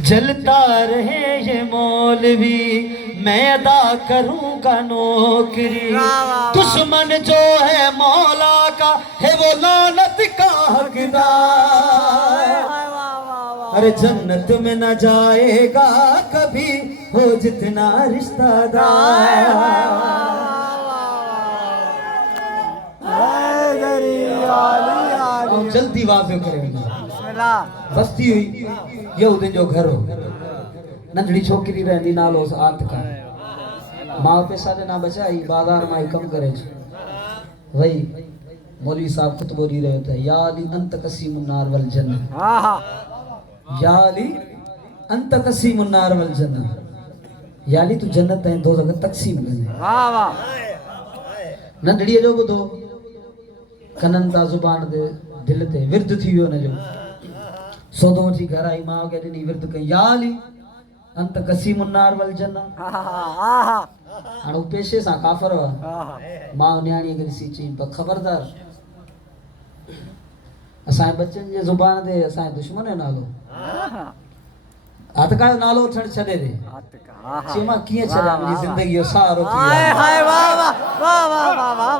जलता रहे ये मौलवी, मैं अदा करूंगा नौकरी। दुश्मन जो है मौला का है वो लानत का हकदार। अरे जन्नत में न जाएगा कभी हो जितना रिश्तेदार। जल्दी वाज़ करेंगे। बस्ती हुई ये उदे जो घर हो नंढड़ी छोकरी रहंदी नालो आत का माँ पैसा दे ना बचाई बाजार में कम करे वही मौलवी साहब खुतबो दी रहे थे या अली अंत कसीमुन नार वल जन्नत। या अली अंत कसीमुन नार वल जन्नत। या अली तू जन्नत है दो जगह तकसीम करे। वाह वाह नंढड़ी जो बुधो कनन ता जुबान दे दिल ते विरद थी वियो न जो सोदो जी घर आई मां के दी विरद कई या अली अंत कसीमुन नार वल जन्नत। हाणो पेशे सा काफर वा मां न्याणी के सी ची खबरदार असाए बच्चन जे जुबान दे असाए दुश्मन है नालो हाथ का नालो छड़ छडे दे चीमा किए छड़ा मुजी जिंदगी यो सहारो थी। हाय हाय वाह वाह वाह वाह वाह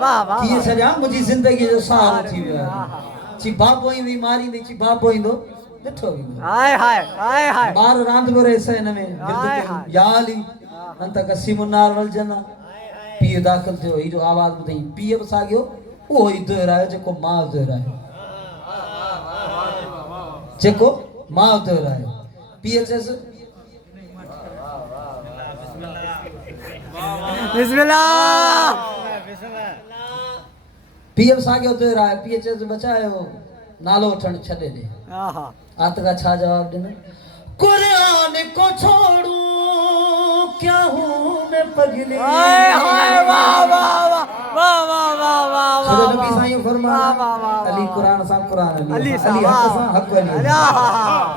वाह वाह किए छड़ा मुजी जिंदगी जो सहारो थी ची बापो ई मारी दी ची बापो ई दो ॾिठो हाय हाय हाय हाय बार रांद बरे से न में या अली अंत कसीमुन नार वल जन्नत। पीउ दाखिल थियो ई जो आवाज ॿुधई पीउ बि साॻियो उहो ई दोहरायो जेको मां दोहरायो जेको मां दोहरायो। पीउ चयसि बिस्मिल्लाह। पीउ साॻियो दोहरायो पीउ चयसि बचायो नालो वठण छॾे ॾे। आत का छा जवाब ॾिनो कुरान को छोड़ूं क्या हूं मैं पगली। हाय हाय वाह वाह वाह वाह वाह वाह वाह वाह नबी साईं फरमाया अली कुरान सा कुरान अली हक सा हक अली।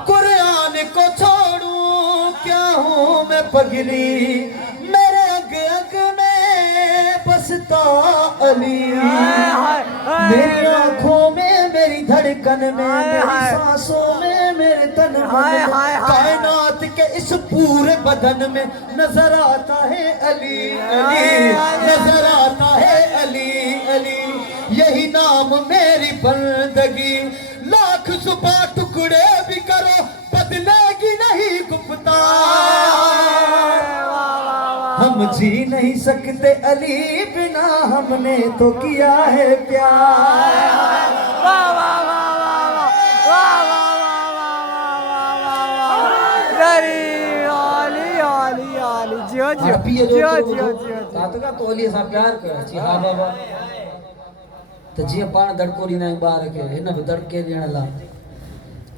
कुरान को छोड़ूं क्या हूं मैं पगली मेरे अग अग में बसता अली। मेरी आंखों में मेरी धड़कन में मेरी सांसों में मेरे तन में कायनात के इस पूरे बदन में नजर आता है अली अली नजर आता है अली अली। यही नाम मेरी बंदगी लाख सुबह टुकड़े भी करो बदलेगी नहीं गुप्ता। हम जी नहीं सकते अली बिना हमने तो किया है प्यार। वाह वाह वाह वाह वाह जियो जियो जियो जियो का तो अली सा प्यार कर छी। हां बाबा तो जी पान दड़को दीना बार के इन भी दड़के देण ला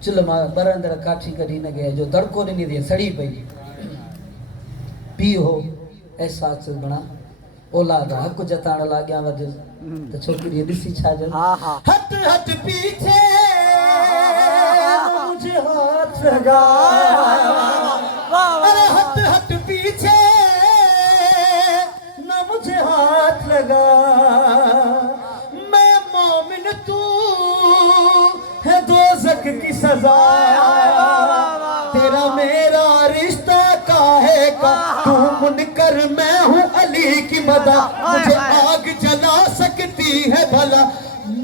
चुल मा पर अंदर काठी कढी न गए जो दड़को दी दी सड़ी पई पी हो एहसास बना औलाद हक जताण लाग्या वज तो छोकरी दिसी छा जन हट हट पीछे मुझे हाथ लगा। अरे हट हट पीछे न मुझे हाथ लगा मैं मोमिन तू है दोज़ख की सजा। तेरा मेरा रिश्ता काहे का तू मुनकर मैं हूँ अली की मदा। मुझे आग जला सकती है भला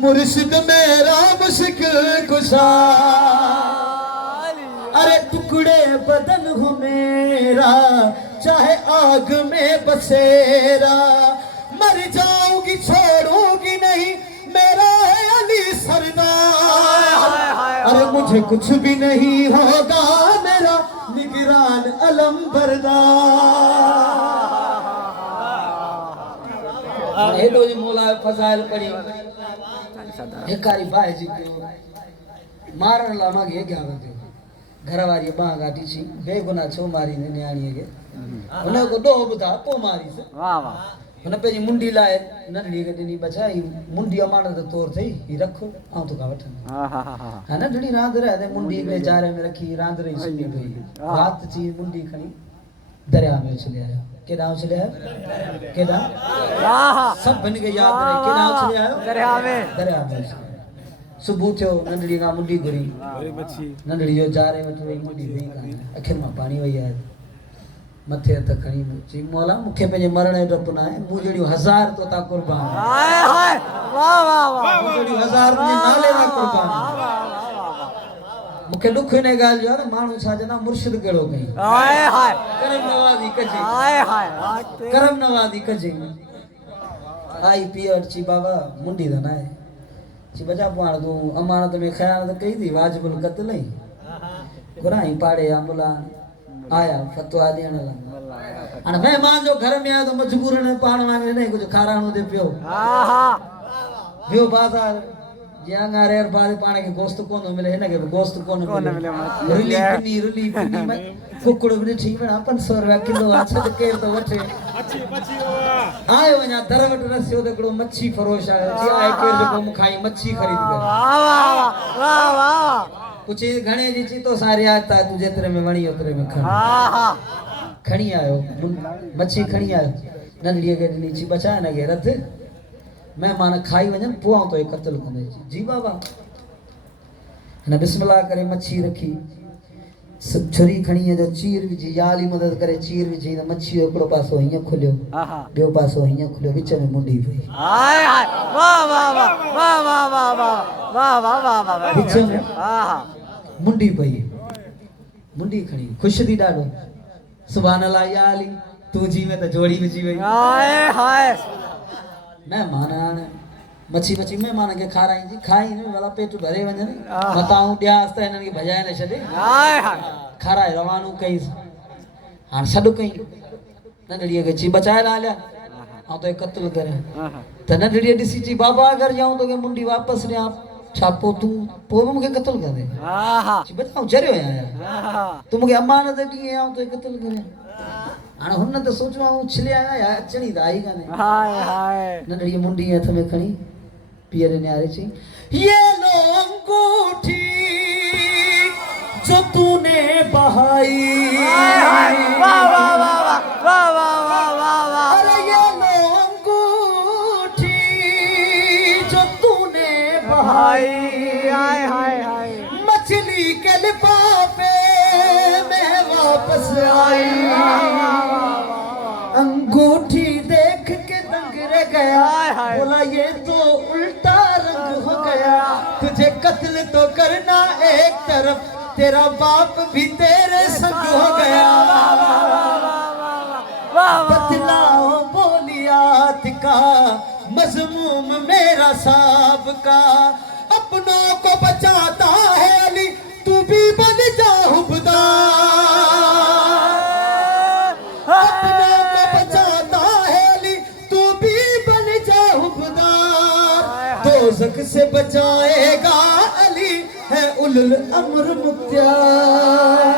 मुर्शिद मेरा मुश्किल कुशा। अरे टुकड़े बदन हो मेरा चाहे आग में बसेरा मर जाऊंगी छोड़ूंगी नहीं मेरा है अली सरदार। अरे मुझे कुछ भी नहीं होगा मेरा निगरान अलम बरदार। हेलो जी मौला फजाइल पड़ी एकारी बाय जी को मारण ला मागे क्या बंदे घरवारी बां गाटी छी बेगुना छो मारी ने न्याणी के उन को दो बुधा पो मारी से। वाह वाह उन पे जी मुंडी लाए नंढड़ी के दिनी बचाई मुंडी अमानत तौर थई ही रखो आ तो का वठन। हां हां हां है ना नंढड़ी रांद रहे ने मुंडी के जारे में रखी रांद रही सुनी गई रात ची मुंडी खणी दरिया में चले आया के नाम चले आया के नाम वाह सब बन के याद रहे के नाम चले आया दरिया में सुबह थियो नंढड़ी का मुंडी घुरी नंढड़ी जो जारे वटि वई मुंडी वई अखियुनि मां पाणी वई आहे मथे हथ खणी चई मौला मूंखे पंहिंजे मरण जो डपु न आहे मूं जहिड़ियूं 1000 तो ता कुर्बान हाय हाय वाह वाह वाह मूं जहिड़ियूं 1000 तुंहिंजे नाले लाइ कुर्बान मूंखे दुख इन ॻाल्हि जो आहे न माण्हू छा चवंदा मुर्शिद कहिड़ो कई हाय हाय करम नवाज़ी कजे हाय हाय करम नवाज़ी कजे आई पीअ ची बाबा मुंडी त न आहे ची बचा पाण तूं अमानत में ख़यानत कई थी वाजिबुल क़त्ल ही घुराई पाड़े अमला आया फतवा ॾियण लाइ हाणे महिमान जो घर में आयो त मजबूर न पाण वांगुरु न कुझु खाराइणो ते पियो वियो बाज़ार जियांगा रेर बारे पाण खे गोश्त कोन मिले हिन खे गोश्त कोन मिले रुली पिनी कुकड़ बि ॾिठी वणा 500 रुपया किलो आहे छॾ केर थो वठे आयो वञा दर वटि रसियो त हिकिड़ो मच्छी फरोश आहे जी आए केर जेको मूंखां मच्छी ख़रीद करे वाह वाह कुझु घणे जी चीतो सां रियायत आहे तूं जेतिरे में वणी ओतिरे में खणी आयो मच्छी खणी आयो नंढड़ीअ खे ॾिनी ची बचा हिन खे रध महिमान खाई वञनि पोइ आउं तोखे क़त्ल कंदे जी बाबा हिन बिस्मिल्लाह करे मच्छी रखी छुरी खणी जो चीर विझी याली मदद करे चीर विझी त मच्छी जो हिकिड़ो पासो हीअं खुलियो ॿियो पासो हीअं खुलियो विच में मुंडी पई हाय हाय वाह वाह वाह वाह वाह वाह वाह वाह वाह वाह विच में मुंडी पई मुंडी खणी ख़ुशि थी ॾाढो सुभान अल्लाह याली तूं जी में त जोड़ी विझी वई हाय हाय महिमान हाणे मच्छी महिमान खे खाराईंदी खाई न भला पेट भरे वञनि मताऊं ॾियासि त हिननि खे भॼाए न छॾे हाय हाय खाराए रवानो कईसि हाणे सॾु कई नंढड़ीअ खे ची बचाए लालिया ऐं तोखे क़त्ल करे त नंढड़ीअ ॾिसी ची बाबा अगरि ॼाऊं तोखे मुंडी वापसि ॾियां छा पोइ तूं पोइ बि मूंखे क़त्ल कंदे ची बचाऊं चरियो आहियां तूं मूंखे अमानत ॾींहुं आऊं तोखे क़त्ल करे हाणे हुन त सोचियो आऊं छिले आया अचणी त आई कान्हे हाय हाय नंढड़ी मुंडी हथ में खणी पीअ ॾे न्यारे चई ये लो अंगूठी जो तूने बहाई वाह वाह वाह वाह वाह वाह वाह वाह अरे ये लो अंगूठी जो तूने बहाई हाय हाय हाय मछली के लिफाफे में वापस आई अंगूठी देख के दंग रह गया बोला ये तो उल्टा रंग हो गया तुझे कत्ल तो करना एक तरफ तेरा बाप भी तेरे संग हो गया बतलाओ बोलियात का मजमूम मेरा साहब का अपनों को बचाता है अली तू भी बन जा हुबदार अपनों को बचाता है अली तू भी बन जा हुबदार दोज़ख से बचाएगा अली है उलुल अम्र मुख्तार